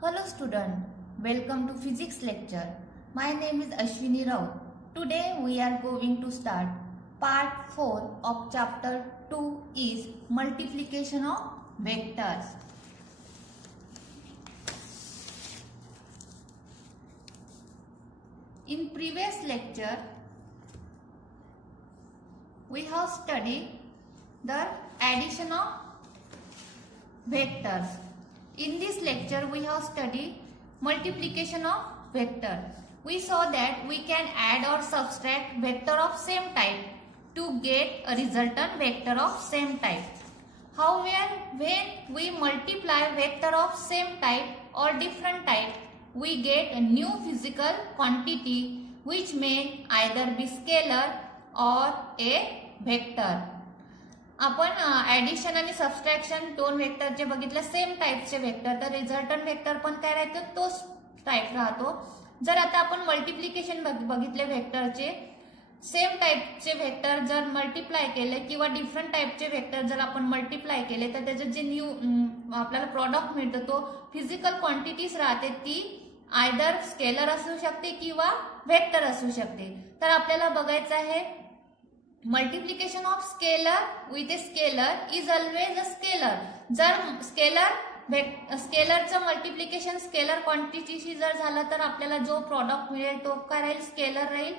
Hello student, welcome to physics lecture. My name is Ashwini Rao. Today we are going to start part 4 of chapter 2 is multiplication of vectors. In previous lecture we have studied the addition of vectors. In this lecture we have studied multiplication of vector. We saw that we can add or subtract vector of same type to get a resultant vector of same type. However, when we multiply vector of same type or different type, we get a new physical quantity which may either be scalar or a vector. आपण addition आणि subtraction दोन वेक्टरचे बघितलं same टाईपचे vector तर resultant vector पण काय राहतो तोच टाईप राहतो. जर आता आपण मल्टिप्लिकेशन बघितले वेक्टरचे सेम टाईपचे वेक्टर जर मल्टिप्लाय केले किंवा डिफरंट टाईपचे वेक्टर जर आपण मल्टिप्लाय केले तर त्याचे जे न्यू आपल्याला प्रॉडक्ट मिळतो तो फिजिकल क्वांटिटीज राहते ती आयदर स्केलर असू शकते किंवा वेक्टर असू शकते. तर आपल्याला बघायचं आहे multiplication of scalar with a scalar is always a scalar. जर स्केलरचं मल्टिप्लिकेशन स्केलर क्वांटिटीशी जर झालं तर आपल्याला जो प्रॉडक्ट मिळेल तो काय राहील स्केलर राहील.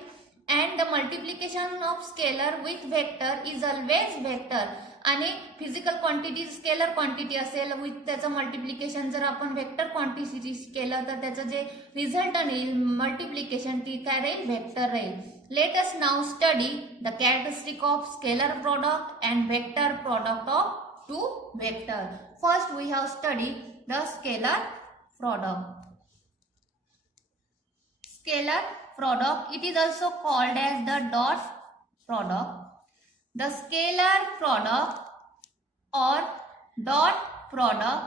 And the multiplication of scalar with vector is always vector. आणि फिजिकल क्वांटिटी स्केलर क्वांटिटी असेल विथ त्याचं मल्टिप्लिकेशन जर आपण व्हेक्टर क्वांटिटी केलं तर त्याचं जे रिझल्ट येईल मल्टिप्लिकेशन ती काय राहील व्हेक्टर राहील. Let us now study the characteristic of scalar product and vector product of two vector. First we have studied the scalar product. Scalar product, it is also called as the dot product. The scalar product or dot product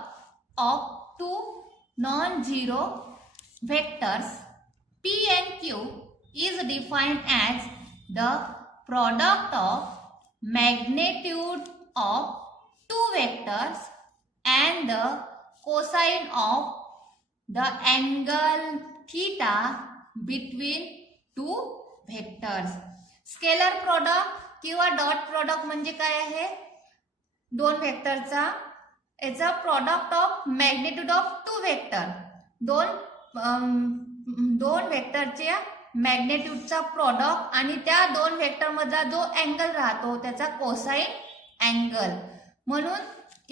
of two non-zero vectors P and Q is defined as the product of magnitude of two vectors and the cosine of the angle theta between two vectors. Scalar product किंवा dot product म्हणजे काय आहे दोन वेक्टरचा याचा product of magnitude of two vector दोन वेक्टरच्या मॅग्नेट्यूडचा product आणि त्या दोन वेक्टर मधला जो अँगल राहतो त्याचा कोसाइन अँगल. म्हणून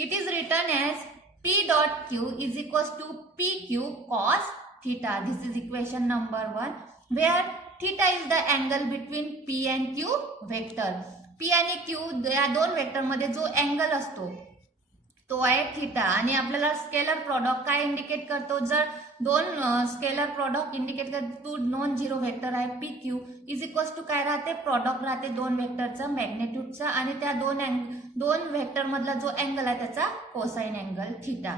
it is written as P dot Q is equals to PQ cos theta. This is equation number 1 where theta is the angle between P and Q vector. P आणि Q या दोन vector मध्ये जो angle असतो तो आहे theta. आणि आपल्याला स्केलर प्रॉडक्ट काय इंडिकेट करतो जर दोन स्केलर प्रॉडक्ट इंडिकेट करतो टू नॉन झिरो वेक्टर आहे P Q is equals to काय राहते प्रॉडक्ट राहते दोन वेक्टरचा मॅग्नेट्यूडचा आणि त्या दोन वेक्टर मधला जो अँगल आहे त्याचा कोसाइन अँगल थीटा.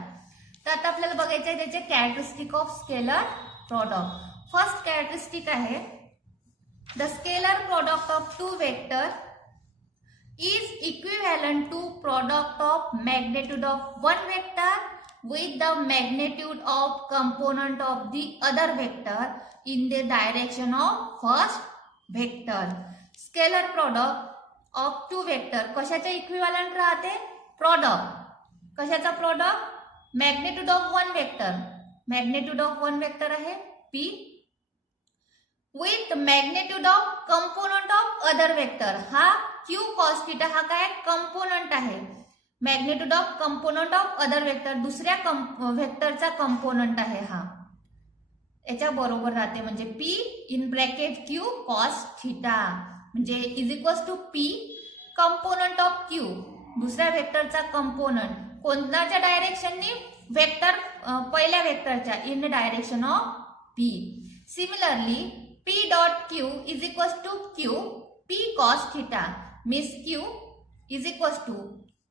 तर आता आपल्याला बघायचं आहे त्याचे characteristic of scalar product. First characteristic आहे the scalar product of two vector is equivalent to product of magnitude of one vector with the magnitude of component of the other vector in the direction of first vector. Scalar product of two vector कशाचा equivalent राहते product कशाचा product magnitude of one vector. Magnitude of one vector आहे P with magnitude of component of other vector. हा Q cos theta हा काय component आहे. Magnitude of component of other vector दुसऱ्या वेक्टरचा कंपोनंट आहे हा याच्या बरोबर राहते म्हणजे P in bracket Q cos theta म्हणजे is equals to P component of Q दुसऱ्या वेक्टरचा कंपोनंट कोणत्याच्या डायरेक्शननी वेक्टर पहिल्या वेक्टरच्या in direction of P. Similarly P dot Q is equals to Q P cos theta means Q is equals to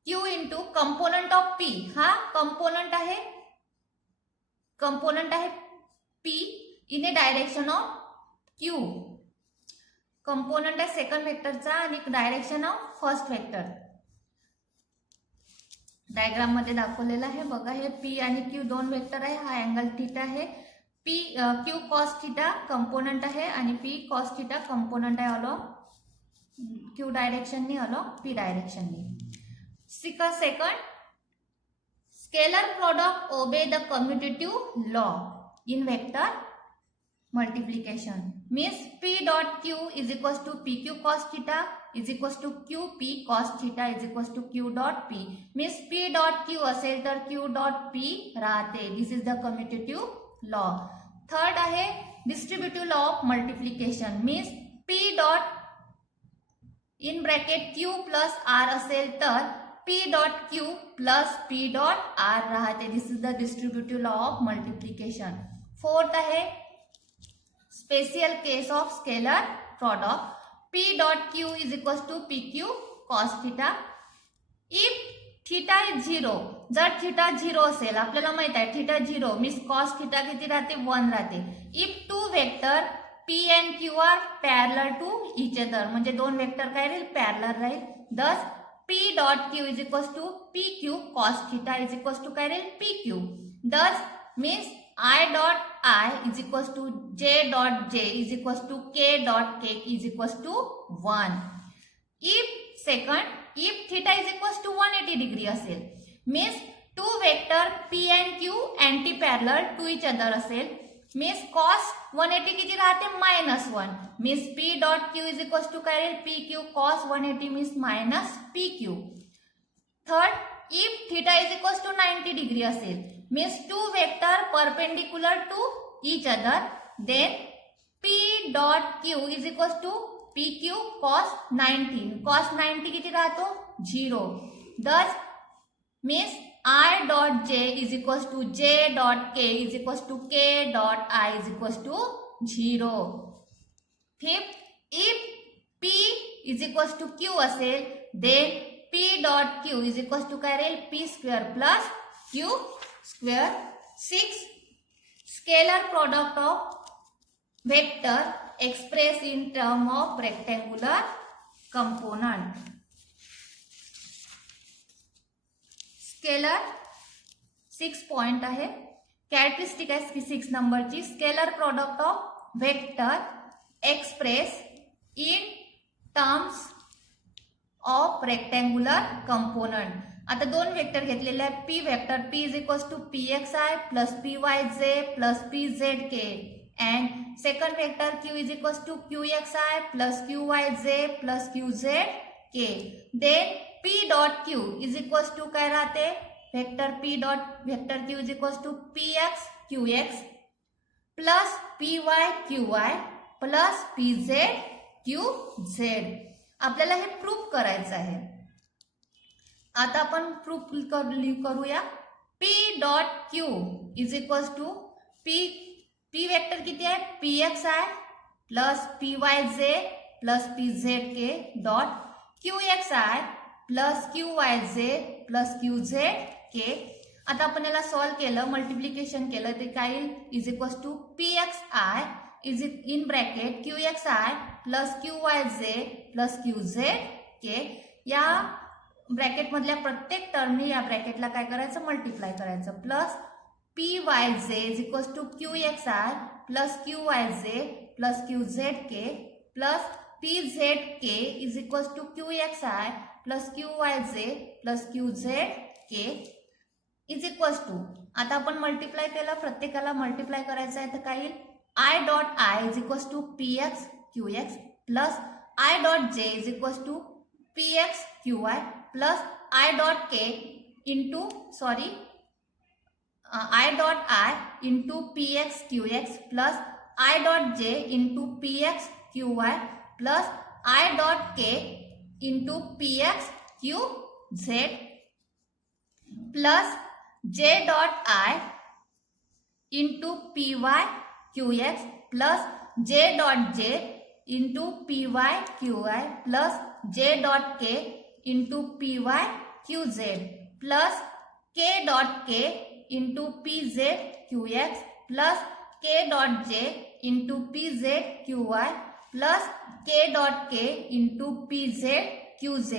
Q into component of P. हा component आहे P in a direction of Q. Component आहे second वेक्टरचा आणि direction of first vector. Diagram मध्ये दाखवलेला आहे बघा. हे पी आणि क्यू दोन वेक्टर आहे. हा अँगल थीटा आहे. P Q cos theta component आहे आणि पी कॉस थीटा कंपोनंट आहे अलॉन्ग क्यू डायरेक्शननी अलॉन्ग पी डायरेक्शननी. Second, scalar product obey the commutative law in vector multiplication. Means P dot Q is equals to PQ cos theta is equals to QP cos theta is equals to Q dot P. Means P dot Q असेल तर Q dot P राहते. This is the commutative law. Third आहे distributive law of multiplication. Means P dot in bracket Q plus R असेल तर P dot Q plus P dot R राहते. This is the distributive law of multiplication. Fourth आहे special case of scalar product. P dot Q is equals to PQ cos theta. If theta is 0, जर theta 0 असेल, आपल्याला माहित आहे theta 0 means cos theta किती राहते 1 राहते. If two vector P and Q are parallel to each other, म्हणजे दोन वेक्टर काय राहील parallel राहील. Thus P dot Q is equals to PQ cos theta is equals to काय राहील PQ. Thus means I dot I is equals to J dot J is equals to K dot K is equals to 1. If theta is equals to 180 degree असेल, means two vector P and Q anti-parallel to each other असेल, means cos 180 किती राहते -1, means P dot Q is equals to काय राहील PQ cos 180 means minus PQ. Third, if theta is equals to 90 degree असेल, means two vector perpendicular to each other, then P dot Q is equals to PQ cos 90. Cos 90 किती राहतो 0. Thus means I dot J is equals to J dot K is equals to K dot I is equals to 0. Fifth, if P is equals to Q असेल, then P dot Q is equals to काय राहील P square plus Q square. 6, scalar product of vector expressed in term of rectangular component. Scalar 6 point आहे. Characteristic आहे 6 नंबरची. Scalar product of vector express in terms of rectangular component. आता दोन vector घेतलेले आहे. P vector P is equals to PXI plus PYJ plus PZK and second vector Q is equals to QXI plus QYJ plus QZK. Then P dot Q is equals to काय राहते vector P dot vector Q is equals to PX QX plus PY QY plus PZ QZ. आपल्याला हे proof करायचं आहे. आता आपण proof करूया. P dot Q is equals to P vector किती आहे PXI plus PYJ plus PZK dot QXI plus QYJ plus QZK. आता आपण याला सॉल्व केलं मल्टिप्लिकेशन केलं ते काय येईल is equals to PXI is in bracket QXI plus QYJ plus QZK. या ब्रॅकेट मधल्या प्रत्येक टर्मनी या ब्रॅकेटला काय करायचं मल्टिप्लाय करायचं plus PYJ is equals to QXI plus QYJ plus QZK plus PZK is equals to QXI plus QYJ plus QZK is equals to. आता आपण मल्टिप्लाय केलं प्रत्येकाला मल्टिप्लाय करायचं आहे तर काय येईल I dot I is equals to PX QX plus I dot J is equals to PX QY plus I dot K into I dot I into PX QX plus I dot J into PX QY plus I dot K into PX QZ plus J dot I into PY QX plus J dot J into PY QY plus J dot K into PY QZ plus K dot K into PZ QX plus K dot J into PZ QY plus K dot K into PZ QZ.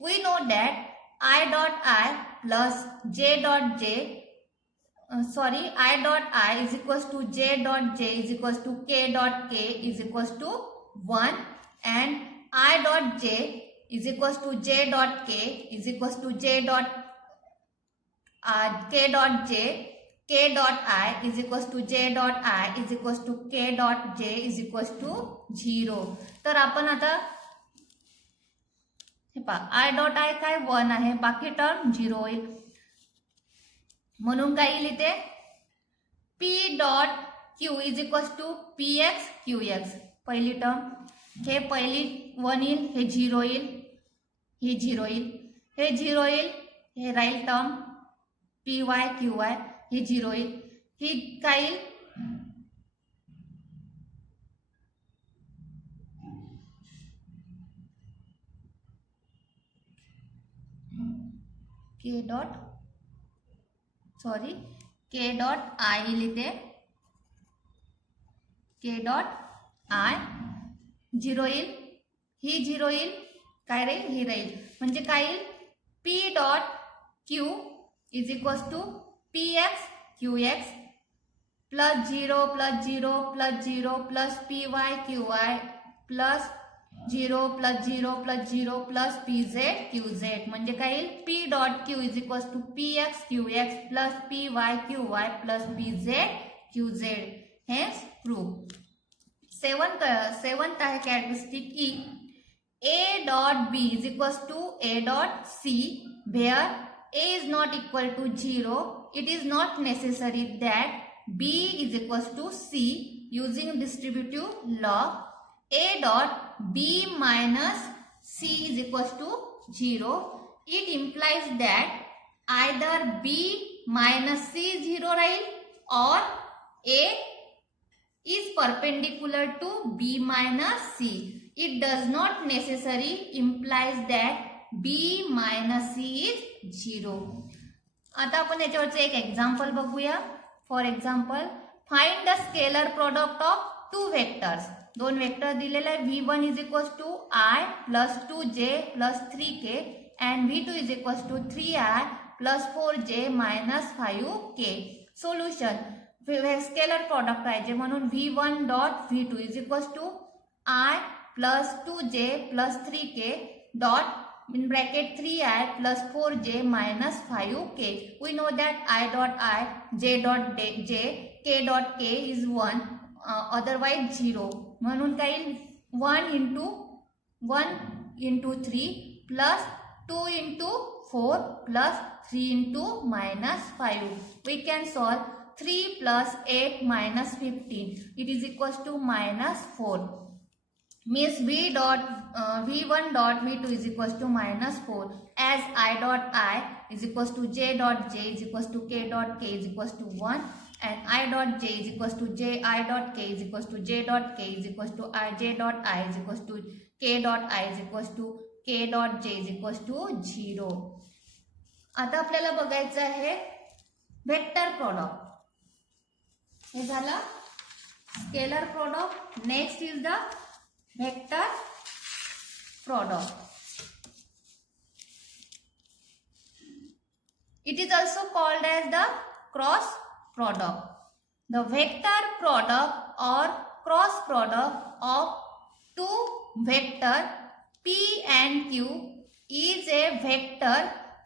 We know that I dot I plus J dot J I dot I is equals to j dot j is equals to k dot k is equals to 1 and I dot j is equals to j dot k is equals to j dot k dot j k dot I is equals to j dot I is equals to k dot j is equals to 0. तर आपण आता हे पहा I dot I काय 1 आहे, बाकी term 0 होईल. म्हणून काय येईल इथे P dot Q is equals to PX QX. पहिली टर्म हे पहिली 1 येईल, हे 0 येईल, हे 0 येईल, हे 0 येईल, हे राहील टर्म PY QY, हे 0 येईल, ही काय येईल K डॉट I येईल इथे, K डॉट I 0 येईल, ही 0 येईल, काय राहील ही राहील. म्हणजे काय येईल P dot Q is equals to PX QX plus 0 plus 0 plus 0 plus PY QY plus 0 plus 0 plus 0 plus PZ QZ. म्हणजे काय येईल P dot Q is equals to PX QX plus PY QY plus PZ QZ. हे proof. Seventh आहे characteristic E. A dot B is equals to A dot C where A is not equal to 0. It is not necessary that B is equals to C. Using distributive law, A dot B minus C is equals to 0. It implies that either B minus C 0 राहील or A is perpendicular to B minus C. It does not necessarily implies that B minus C is 0. आता आपण याच्यावरचं एक example बघूया. For example find the scalar product of two vectors. दोन वेक्टर दिलेले आहे. V1 is equals to I plus 2j plus 3k and V2 is equals to 3I plus 4j minus 5k. Solution scalar product पाहिजे म्हणून V1 dot V2 is equals to I plus 2j plus 3k dot in bracket 3I plus 4j minus 5k. We know that I dot I, j dot j, k dot k is 1, otherwise 0. म्हणून काय येईल 1 into 3 plus 2 into 4 plus 3 into minus 5. We can solve 3 plus 8 minus 15. It is equals to minus 4. Means V1 dot V2 is equals to minus 4 as I dot I is equals to j dot j is equals to k dot k is equals to 1 and I dot j is equals to j I dot k is equals to j dot k is equals to I j dot I is equals to k dot I is equals to k dot j is equals to 0. आता आपल्याला बघायचं आहे vector product. हे झालं scalar product. Next is the vector product. It is also called as the cross product. The vector product or cross product of two vector P and Q is a vector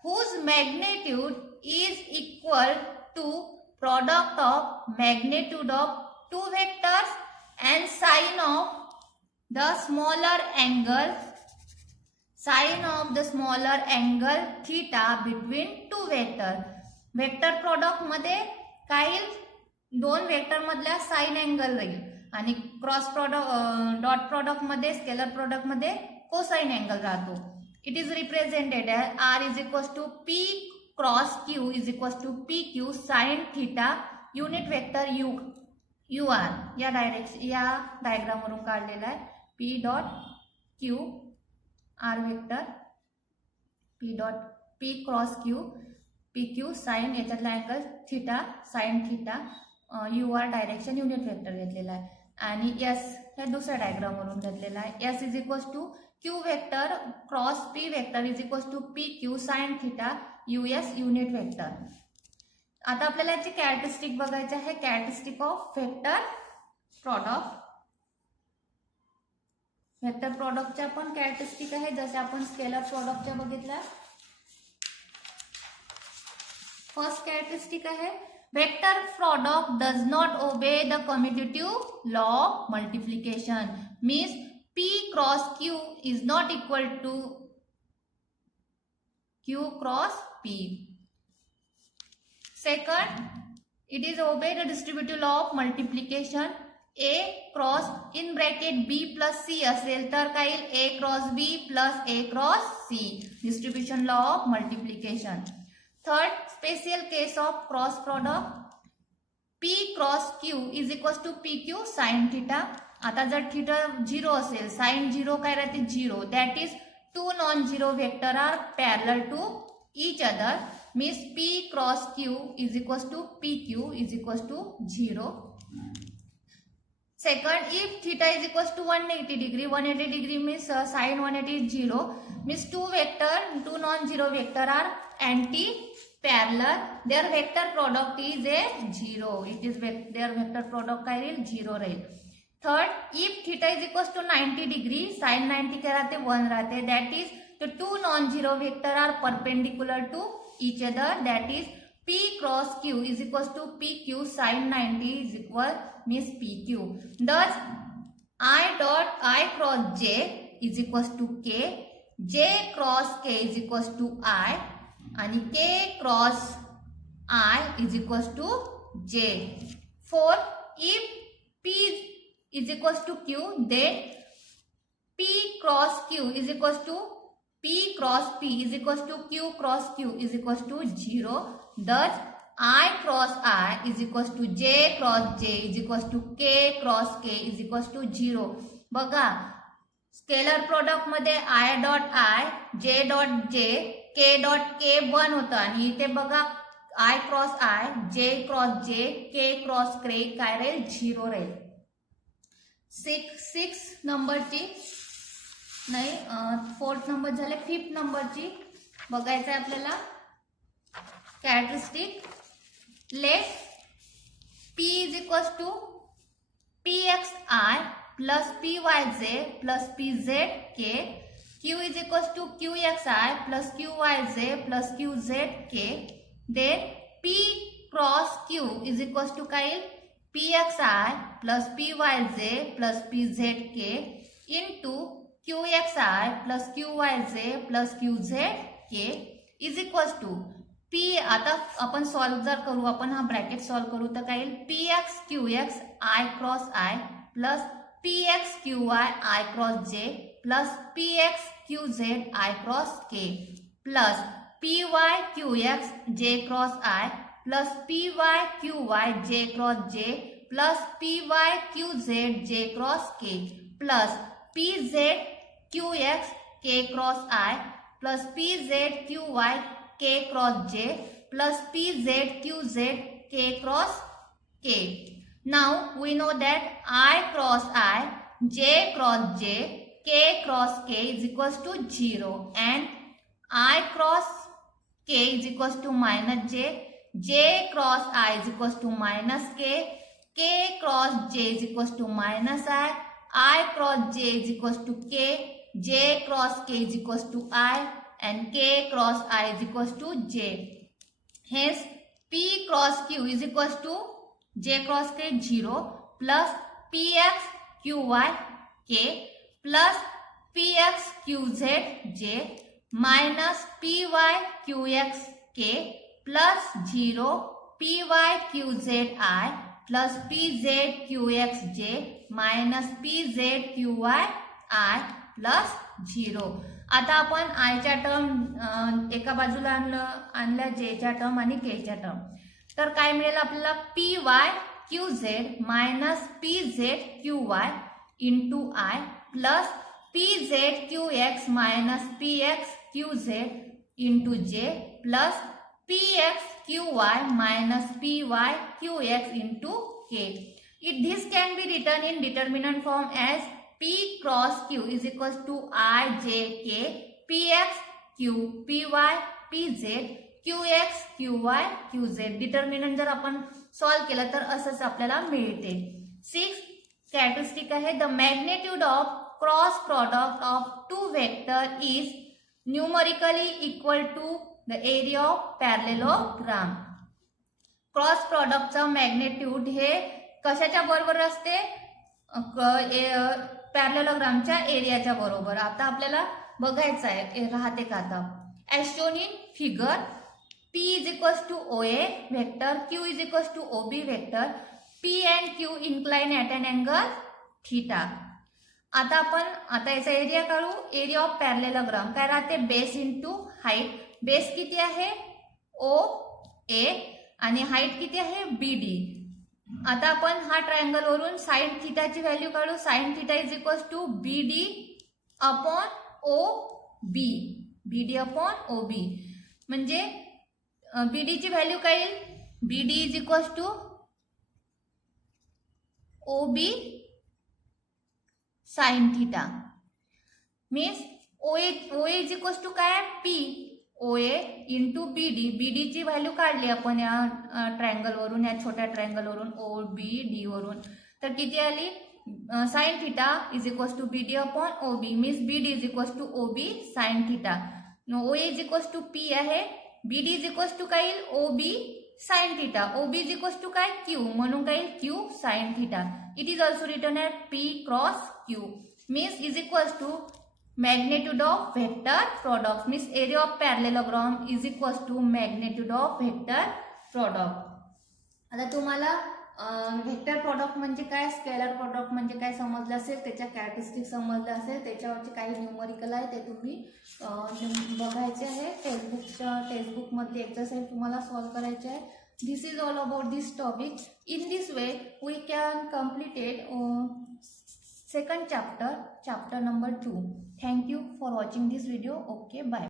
whose magnitude is equal to product of magnitude of two vectors and sine of the smaller angle theta between two vector. Vector product मध्ये काही दोन vector मधला sine angle राहील आणि cross product dot product मध्ये scalar product मध्ये cosine angle राहतो. It is represented as R is equals to P cross Q is equals to PQ sine theta unit vector UR. या diagram वरून काढलेला आहे. P dot Q R vector P cross Q PQ sine याच्यातला angle theta sine theta UR direction unit vector घेतलेला आहे आणि S हे दुसऱ्या डायग्राम वरून घेतलेला आहे. S is equals to Q vector cross P vector is equals to PQ sine theta US unit vector. आता आपल्याला याची कॅरेक्टरिस्टिक बघायची आहे. Characteristic of vector product. Vector प्रॉडक्टच्या पण कॅरेक्टरिस्टिक आहे जसे आपण स्केलर प्रॉडक्टच्या बघितल्या. फर्स्ट कॅरेक्टरिस्टिक आहे vector product does not obey the commutative law of multiplication. Means P cross Q is not equal to Q cross P. Second, it is obey the distributive law of multiplication. A cross in bracket B plus C असेल तर काय येईल A cross B plus A cross C. Distribution law of multiplication. Third, special case of cross product. P cross Q is equal to PQ sine theta. आता जर theta 0 असेल sign 0 काय राहते 0. That is two non zero vector are parallel to each other. Means P cross Q is equals to PQ is equals to 0. Second, if theta is equals to 180 degree, 180 degree means sin 180 is 0. Means two non-zero vector are anti-parallel. Their vector product is a 0. It is their vector product काय राहील 0 राहील. Third, if theta is equals to 90 degree, sin 90 काय राहते 1 राहते. That is the two non-zero vector are perpendicular to each other. That is P cross Q is equals to PQ sin 90 is equal means PQ. Thus I dot I cross J is equals to K. J cross K is equals to I and K cross I is equals to J. Fourth, if P is equals to Q, then P cross Q is equals to P cross P is equals to Q cross Q is equals to 0. Thus I cross I is equals to J cross J is equals to K cross K is equals to 0. बघा scalar product मध्ये I dot I, J dot J, K dot K 1 होतं आणि इथे बघा I cross I, J cross J, K cross K काय राहील 0 राहील. 6 नंबरची नाही 4th नंबर झाले. 5th नंबरची बघायचं आहे आपल्याला characteristic. Let P is equals to PXI plus PYJ plus PZK. Q is equals to QXI plus QYJ plus QZK. Then P cross Q is equals to काय येईल PXI plus PYJ plus PZK into QXI plus QYJ plus QZK is equals to P. आता आपण solve जर करू आपण हा bracket solve करू तर काय येईल PX QX I cross I plus PX QY I cross J plus PX QZ I cross K plus PY QX J cross I plus PY QY J cross J plus PY QZ J cross K plus PZ QX K cross I plus PZ QY K cross J plus PZ QZ K cross K. Now we know that I cross I, J cross J, K cross K is equals to 0 and I cross K is equals to minus J, J cross I is equals to minus K, K cross J is equals to minus I cross J is equals to K, J cross K is equals to I and K cross I is equals to J. Hence P cross Q is equals to J cross K 0 plus PX QY K plus PX QZ J minus PY QX K plus 0 PY QZ I plus PZ QX J minus PZ QY I plus 0. आता आपण आयच्या term एका बाजूला आणल्या जेच्या term आणि केच्या term. तर काय मिळेल आपल्याला PY QZ minus PZ QY into I plus PZ QX minus PX QZ into J plus PX QY minus PY QX into K. This can be written in determinant form as P cross Q is equals to I J K PX Q PY PZ QX, QY, QZ. Determinant जर आपण solve केलं तर असंच आपल्याला मिळते. 6 characteristic आहे, the magnitude of cross product of two vector is numerically equal to the area of parallelogram. Cross प्रॉडक्टचा magnitude हे कशाच्या बरोबर असते? पॅरलेलोग्रामच्या एरियाच्या बरोबर. आता आपल्याला बघायचं आहे राहते का आता. As shown in figure, P is equals to OA vector, Q is equals to OB vector, P and Q incline at an angle theta. आता याचा एरिया काढू. एरिया ऑफ पॅरलेलोग्राम काय राहते? Base into height. बेस किती आहे? OA आणि height किती आहे? BD. आता आपण हा ट्रायंगल वरून साइन थिटाची व्हॅल्यू काढू. Sine theta is equals to BD upon OB. BD upon OB म्हणजे BD ची व्हॅल्यू काय येईल? BD is equals to OB sine theta. Means OA is equals to काय? P OA into BD. BD ची value काढली आपण या triangle वरून, या छोट्या ट्रायंगल वरून, OBD वरून. तर किती आली? Sine theta is equals to BD upon OB. Means BD is equals to OB sine theta. OA is equals to P आहे. BD इज इक्वल्स टू काय येईल? OB sine theta. OB is equals to काय? Q. म्हणून काय येईल? Q sine theta. It is also written at P cross Q. Means is equals to magnitude of vector product. Means area of parallelogram is equals to magnitude of vector product. आता तुम्हाला vector product म्हणजे काय, scalar product म्हणजे काय समजलं असेल, त्याच्या characteristic समजलं असेल, त्याच्यावरचे काही न्यूमरिकल आहे ते तुम्ही बघायचे आहे. टेक्स्टबुकमधली एक्सरसाइज तुम्हाला सॉल्व्ह करायचे आहे. This is all about this topic. In this way we can completed second chapter number 2. Thank you for watching this video. Okay, bye.